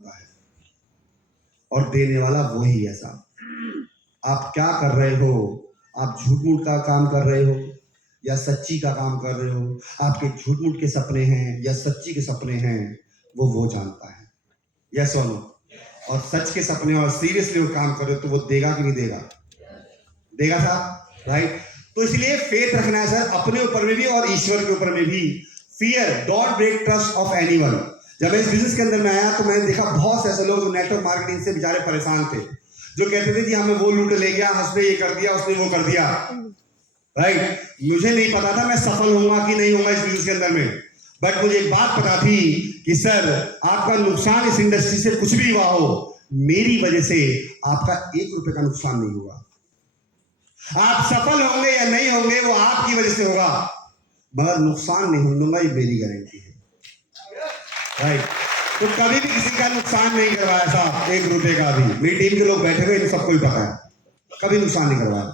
है और देने वाला वही है साहब। आप क्या कर रहे हो? आप झूठ मूठ का काम कर रहे हो या सच्ची का काम कर रहे हो? आपके झूठ मूठ के सपने हैं या सच्ची के सपने हैं, वो जानता है। यस और नो? और सच के सपने और सीरियसली वो काम कर रहे हो तो वो देगा कि नहीं देगा? देगा साहब, राइट? तो इसलिए फेथ रखना है सर, अपने ऊपर में भी और ईश्वर के ऊपर में भी। Fear don't break trust of anyone. जब मैं इस बिजनेस के अंदर में आया तो मैंने देखा बहुत से ऐसे लोग जो नेटवर्क मार्केटिंग से बेचारे परेशान थे, जो कहते थे कि हमें वो लूट ले गया, उसने ये कर दिया, उसने वो कर दिया, राइट? मुझे नहीं पता था मैं सफल होऊंगा कि नहीं होऊंगा इस बिजनेस के अंदर में, बट मुझे एक बात पता थी कि सर आपका नुकसान इस इंडस्ट्री से कुछ भी हुआ हो, मेरी वजह से आपका 1 रुपए का नुकसान नहीं होगा। आप सफल होंगे या नहीं होंगे वो आपकी वजह से होगा, मगर नुकसान नहीं होने दूंगा, ये मेरी गारंटी है, राइट? तो कभी भी किसी का नुकसान नहीं करवाया साहब, 1 रुपए का भी। मेरी टीम के लोग बैठे हुए इन सबको भी पता है, कभी नुकसान नहीं करवाया,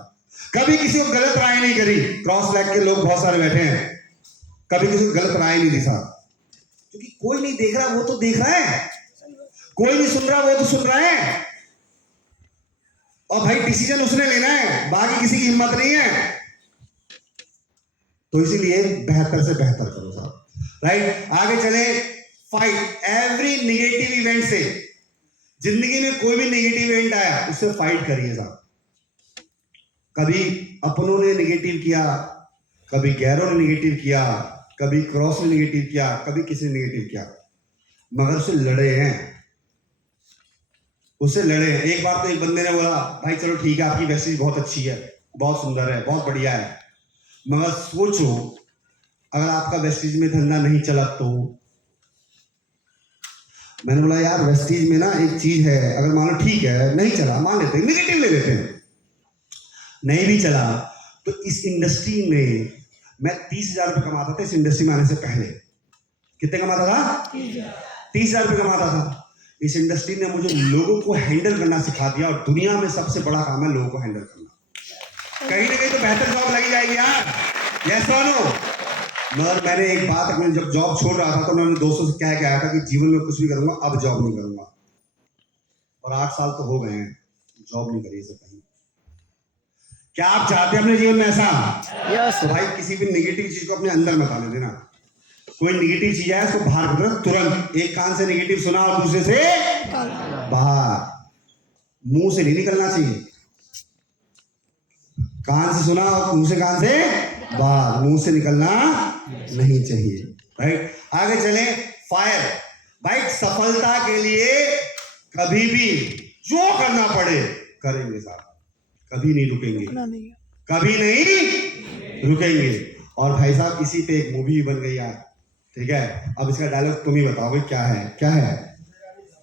कभी किसी को गलत राय नहीं करी। क्रॉस लैग के लोग बहुत सारे बैठे हैं, कभी किसी को गलत राय नहीं दी साहब, क्योंकि कोई नहीं देख रहा, वो तो देख रहा है, कोई नहीं सुन रहा, वो तो सुन रहा है, और भाई डिसीजन उसने लेना है, बाकी किसी की हिम्मत नहीं है। तो इसीलिए बेहतर से बेहतर करो साहब, राइट? आगे चले। फाइट एवरी नेगेटिव इवेंट से। जिंदगी में कोई भी नेगेटिव इवेंट आया उससे फाइट करिए साहब। कभी अपनों ने नेगेटिव किया, कभी गैरों ने नेगेटिव किया, कभी क्रॉस ने नेगेटिव किया, कभी किसी ने नेगेटिव किया, मगर उससे लड़े हैं, उससे लड़े हैं। एक बार तो एक बंदे ने बोला, भाई चलो ठीक है, आपकी वेस्टेज बहुत अच्छी है, बहुत सुंदर है, बहुत बढ़िया है, मगर सोचो अगर आपका वेस्टेज में धंधा नहीं चला तो। मैंने बोला यार वेस्टेज में ना एक चीज है, अगर मान लो ठीक है नहीं चला, मान लेते हैं, नेगेटिव ले लेते हैं, नहीं भी चला तो इस इंडस्ट्री में मैं 30,000 रुपये कमाता था। इस इंडस्ट्री में आने से पहले कितने कमाता था? 30,000 रुपये कमाता था। इस इंडस्ट्री ने मुझे लोगों को हैंडल करना सिखा दिया, और दुनिया में सबसे बड़ा काम है लोगों को हैंडल करना। कहीं ना कहीं तो बेहतर जॉब लगी जाएगी यार, यस और नो? मगर मैंने एक बात, मैं जब जॉब छोड़ रहा था तो मैंने दोस्तों से कह के आया था कि जीवन में कुछ भी करूंगा, अब जॉब नहीं करूंगा, और 8 साल तो हो गए हैं जॉब नहीं करी से कहीं। क्या आप चाहते हैं अपने जीवन में ऐसा? यस। तो भाई किसी भी नेगेटिव चीज को अपने अंदर मत आने देना। कोई नेगेटिव चीज है उसको बाहर कर दो तुरंत। एक कान से नेगेटिव सुना और दूसरे से बाहर, मुंह से नहीं निकलना चाहिए। कान से सुना और मुंह से, कान से बाहर, मुंह से निकलना नहीं चाहिए, राइट? आगे चले। फायर। भाई सफलता के लिए कभी भी जो करना पड़े करेंगे साहब, कभी नहीं रुकेंगे, कभी नहीं रुकेंगे। और भाई साहब इसी पे एक मूवी बन गई यार, ठीक है? अब इसका डायलॉग तुम ही बताओ भाई, क्या है? क्या है?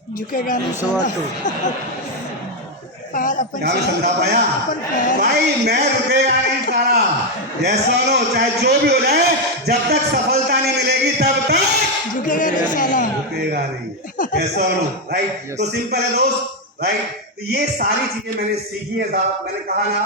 झुकेगा नहीं क्या मैं समझा पाया? भाई मैं रुकेगा नहीं सारा, यस और नो? चाहे जो भी हो जाए, जब तक सफलता नहीं मिलेगी तब तक झुकेगा नहीं साला, रुकेगा नहीं, यस और नो? राइट? तो सिंपल है दोस्त, राइट? तो ये सारी चीजें मैंने सीखी है साहब। मैंने कहा ना